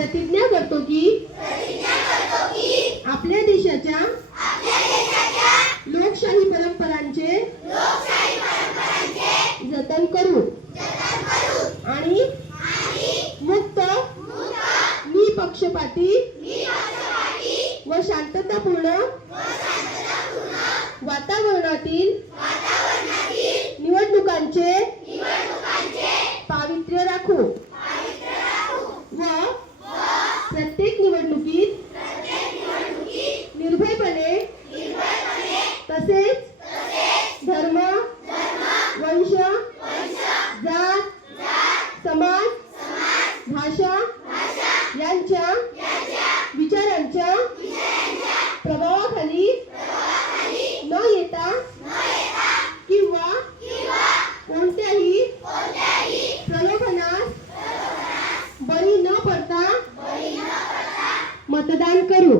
प्रतिज्ञा करतो की आपल्या देशाच्या लोकशाही परंपरांचे जतन करू आणि मुक्त निपक्षपाती व शांततापूर्ण वातावरणातील निवडणुकांचे पावित्र्य राखू व प्रत्येक निवडणुकीत निर्भयपणे तसेच धर्म, वंश, जात, समाज, भाषा यांच्या विचारांच्या प्रभावाखाली न येता किंवा कोणत्याही प्रलोभनास बळी न पडता मतदान करू.